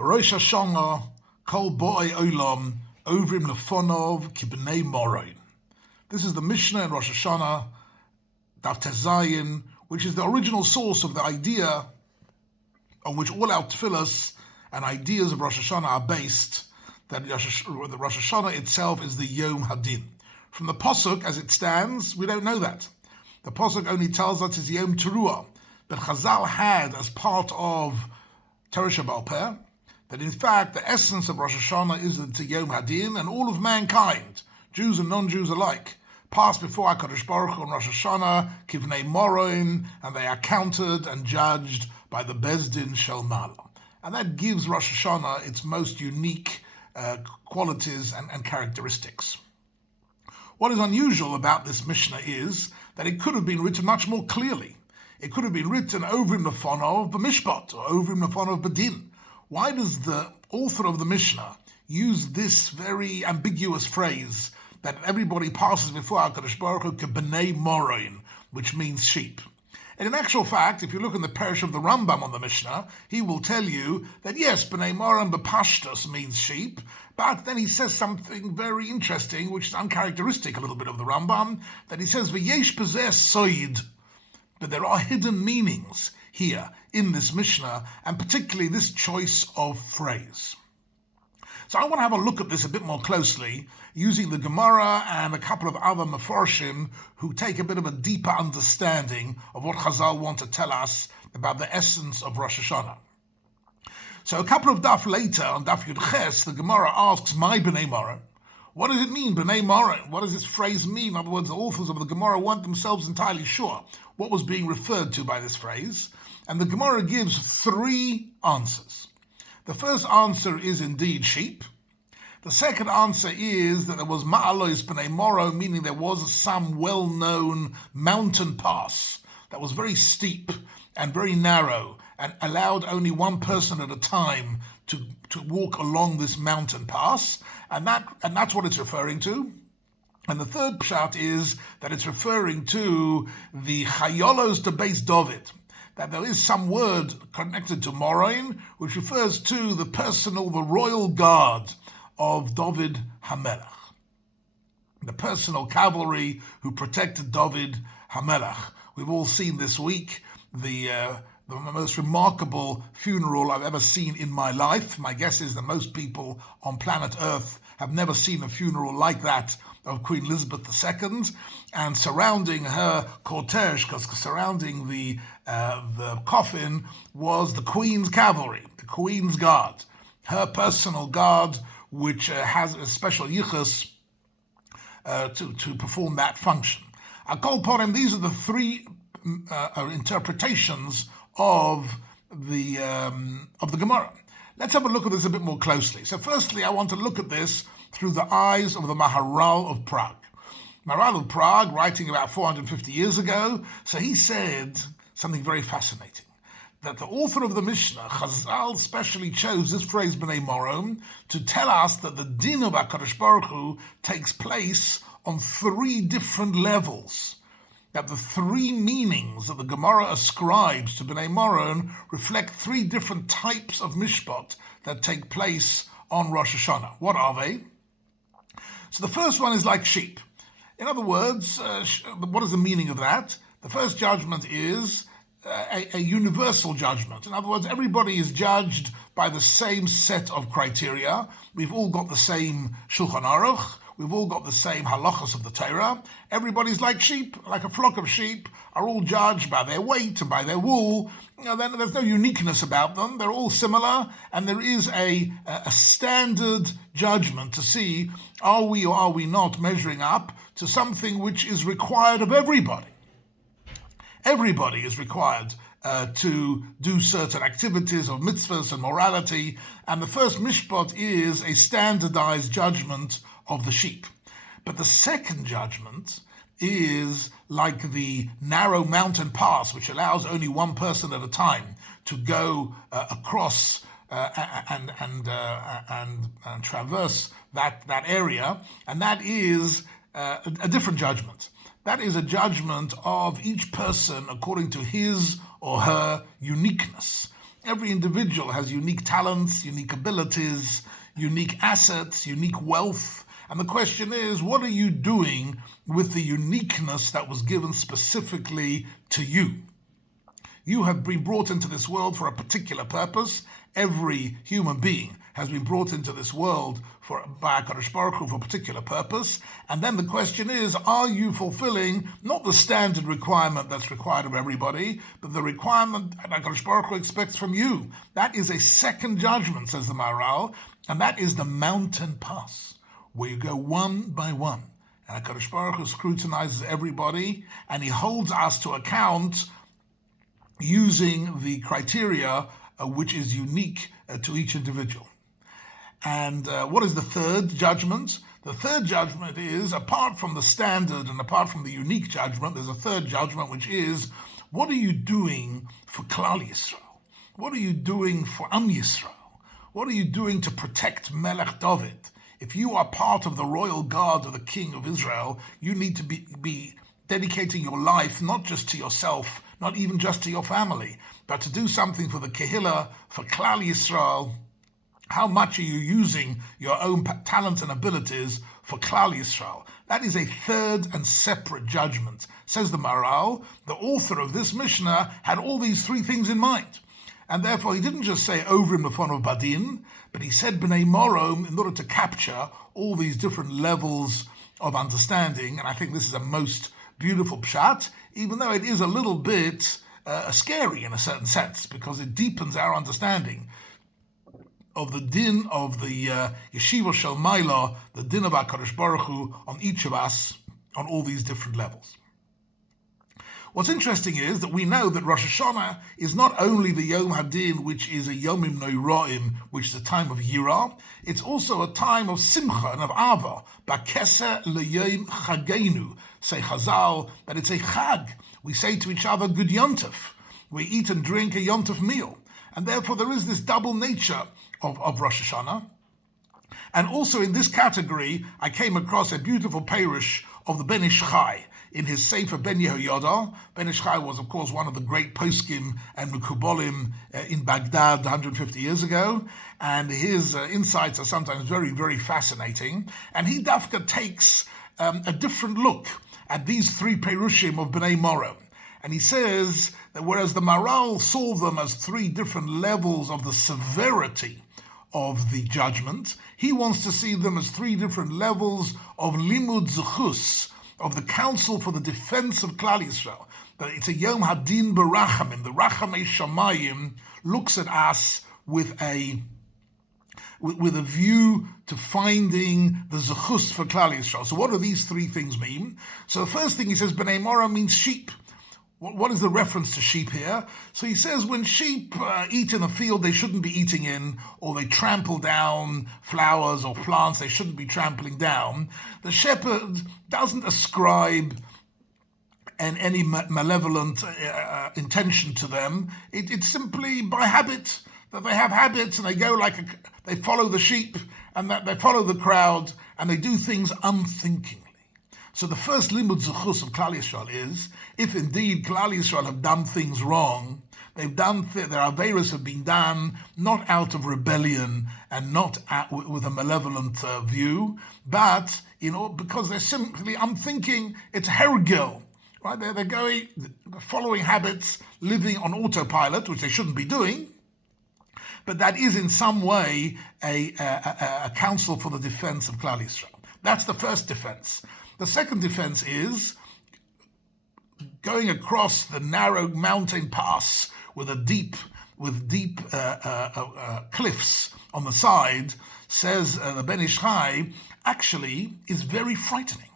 Rosh Hashanah, kol bo'ei olam, ovrim lefonov ki b'nei moron. This is the Mishnah in Rosh Hashanah, Daf Tezayin, which is the original source of the idea on which all our tefillas and ideas of Rosh Hashanah are based, that the Rosh Hashanah itself is the Yom Hadin. From the Pasuk, as it stands, we don't know that. The Pasuk only tells us it's Yom Teruah, but Chazal had as part of Torah Shebaal Peh that in fact the essence of Rosh Hashanah is the Yom Hadin, and all of mankind, Jews and non-Jews alike, pass before HaKadosh Baruch Hu on Rosh Hashanah, kivnei moron, and they are counted and judged by the Beis Din Shel Ma'ala. And that gives Rosh Hashanah its most unique qualities and characteristics. What is unusual about this Mishnah is that it could have been written much more clearly. It could have been written ovrim lefonov b'mishpat, or ovrim lefonov b'din. Why does the author of the Mishnah use this very ambiguous phrase that everybody passes before HaKadosh Baruch Hu k'bnei moron, which means sheep? And in actual fact, if you look in the parish of the Rambam on the Mishnah, he will tell you that yes, b'nei moron b'pashtus means sheep, but then he says something very interesting, which is uncharacteristic a little bit of the Rambam, that he says, v'yesh b'zeh soid, but there are hidden meanings here in this Mishnah, and particularly this choice of phrase. So I want to have a look at this a bit more closely, using the Gemara and a couple of other Mefarshim who take a bit of a deeper understanding of what Chazal want to tell us about the essence of Rosh Hashanah. So a couple of daf later, on Daf Yud Ches, the Gemara asks, my b'nei moron? What does it mean, b'nei moron? What does this phrase mean? In other words, the authors of the Gemara weren't themselves entirely sure what was being referred to by this phrase. And the Gemara gives three answers. The first answer is indeed sheep. The second answer is that there was ma'alois b'nei moron, meaning there was some well-known mountain pass that was very steep and very narrow and allowed only one person at a time to walk along this mountain pass, and that's what it's referring to. And the third pshat is that it's referring to the chayolos to Beis David, that there is some word connected to moron, which refers to the royal guard of David HaMelech, the personal cavalry who protected David HaMelech. We've all seen this week the most remarkable funeral I've ever seen in my life. My guess is that most people on planet Earth have never seen a funeral like that of Queen Elizabeth II, and surrounding her cortege, because surrounding the coffin was the Queen's cavalry, the Queen's guard, her personal guard, which has a special yichus to perform that function. Akol Porim, these are the three interpretations of the Gemara. Let's have a look at this a bit more closely. So firstly, I want to look at this through the eyes of the Maharal of Prague. Maharal of Prague, writing about 450 years ago, so he said something very fascinating, that the author of the Mishnah, Chazal, specially chose this phrase, b'nei moron, to tell us that the din of HaKadosh Baruch Hu takes place on three different levels, that the three meanings that the Gemara ascribes to b'nei moron reflect three different types of mishpat that take place on Rosh Hashanah. What are they? So the first one is like sheep. In other words, what is the meaning of that? The first judgment is a universal judgment. In other words, everybody is judged by the same set of criteria. We've all got the same Shulchan Aruch. We've all got the same halachas of the Torah. Everybody's like sheep, like a flock of sheep, are all judged by their weight and by their wool. Then there's no uniqueness about them. They're all similar, and there is a standard judgment to see, are we or are we not measuring up to something which is required of everybody. Everybody is required to do certain activities of mitzvahs and morality, and the first mishpat is a standardized judgment of the sheep. But the second judgment is like the narrow mountain pass, which allows only one person at a time to go across and traverse that area, and that is a different judgment. That is a judgment of each person according to his or her uniqueness. Every individual has unique talents, unique abilities, unique assets, unique wealth. And the question is, what are you doing with the uniqueness that was given specifically to you? You have been brought into this world for a particular purpose. Every human being has been brought into this world by HaKadosh Baruch Hu for a particular purpose. And then the question is, are you fulfilling not the standard requirement that's required of everybody, but the requirement that HaKadosh Baruch Hu expects from you? That is a second judgment, says the Maharal, and that is the mountain pass, where you go one by one. And HaKadosh Baruch Hu scrutinizes everybody, and he holds us to account using the criteria which is unique to each individual. And what is the third judgment? The third judgment is, apart from the standard and apart from the unique judgment, there's a third judgment, which is, what are you doing for Klal Yisrael? What are you doing for Am Yisrael? What are you doing to protect Melech David? If you are part of the royal guard of the King of Israel, you need to be dedicating your life not just to yourself, not even just to your family, but to do something for the Kehillah, for Klal Yisrael. How much are you using your own talents and abilities for Klal Yisrael? That is a third and separate judgment. Says the Maharal, the author of this Mishnah had all these three things in mind. And therefore he didn't just say Ovrim Lefon of Badin, but he said B'nai Morom in order to capture all these different levels of understanding. And I think this is a most beautiful pshat, even though it is a little bit scary in a certain sense, because it deepens our understanding of the din of the Yeshiva Shel Maila, the din of HaKadosh Baruch Hu on each of us on all these different levels. What's interesting is that we know that Rosh Hashanah is not only the Yom Hadin, which is a Yomim Noiraim, which is a time of Yira, it's also a time of Simcha and of Ava, Ba'keser L'Yom Chageinu, say Chazal, that it's a Chag. We say to each other, Good Yontef. We eat and drink a Yontef meal. And therefore there is this double nature of Rosh Hashanah. And also in this category, I came across a beautiful perush of the Ben Ish Chai in his Sefer Ben Yehoyada. Ben Ish Chai was, of course, one of the great poskim and Mekubolim in Baghdad 150 years ago. And his insights are sometimes very, very fascinating. And he, Dafka, takes a different look at these three perushim of B'nai Morom. And he says that whereas the Maharal saw them as three different levels of the severity of the judgment, he wants to see them as three different levels of limud zechus, of the counsel for the defense of Klal Yisrael. That it's a Yom Hadin Barachamim. The Rachamei Shamayim looks at us with a view to finding the zechus for Klal Yisrael. So what do these three things mean? So the first thing he says, B'nai Morom means sheep. What is the reference to sheep here? So he says when sheep eat in a field they shouldn't be eating in, or they trample down flowers or plants they shouldn't be trampling down, the shepherd doesn't ascribe any malevolent intention to them. It's simply by habit, that they have habits and they go they follow the sheep and that they follow the crowd and they do things unthinkingly. So the first limud zechus of Klal Yisrael is, if indeed Klal Yisrael have done things wrong, their aveiros have been done not out of rebellion and not with a malevolent view, but because they're simply unthinking. It's hergel, right? They're following habits, living on autopilot, which they shouldn't be doing. But that is in some way a counsel for the defense of Klal Yisrael. That's the first defense. The second defense is going across the narrow mountain pass with deep cliffs on the side, says the Ben Ish Chai, actually is very frightening.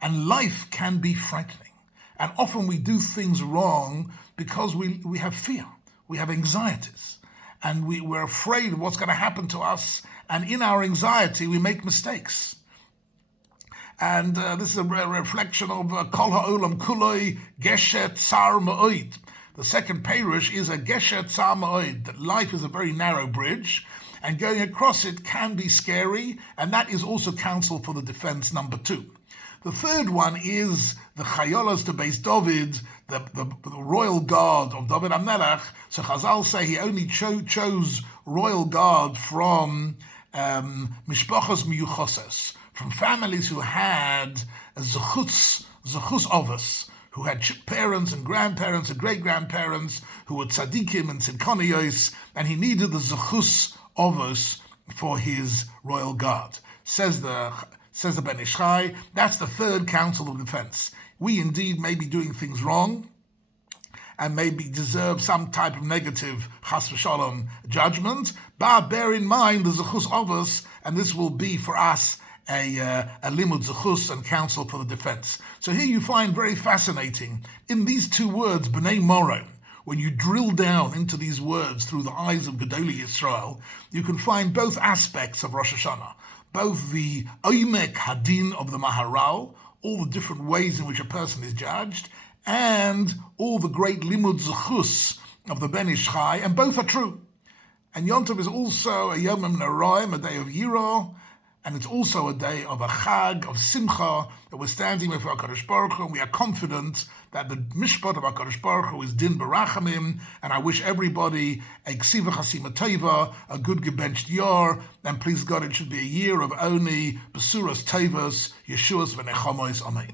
And life can be frightening. And often we do things wrong because we have fear, we have anxieties, and we're afraid of what's going to happen to us. And in our anxiety, we make mistakes. And this is a reflection of Kol ha'olam kuloi geshet tsar ma'oid. The second perush is a geshet tsar ma'oid, that life is a very narrow bridge, and going across it can be scary, and that is also counsel for the defense number two. The third one is the chayolas to Beis David, the royal guard of David HaMelech. So Chazal say he only chose royal guard from mishpachas miyuchoses, from families who had a zechus avos, who had parents and grandparents and great-grandparents who were tzaddikim and tzidkoniyos, and he needed the zechus avos for his royal guard. Says the Ben Ish Chai, that's the third counsel of defense. We indeed may be doing things wrong and maybe deserve some type of negative chas v'shalom judgment, but bear in mind the zechus avos, and this will be for us a limud zechus and counsel for the defense. So here you find very fascinating, in these two words, b'nei moron, when you drill down into these words through the eyes of Gedolei Yisrael, you can find both aspects of Rosh Hashanah, both the oimek hadin of the Maharal, all the different ways in which a person is judged, and all the great limud zechus of the Ben Ish Chai, and both are true. And Yom Tov is also a Yom Noraim, a day of Yiro, and it's also a day of a Chag, of Simcha, that we're standing before HaKadosh Baruch Hu, and we are confident that the Mishpat of HaKadosh Baruch Hu is Din Barachamim, and I wish everybody a Ksiva Chasima Teva, a good gebenched Yor, and please God, it should be a year of only Besuras Tevas, Yeshuas V'Nechomois, Amen.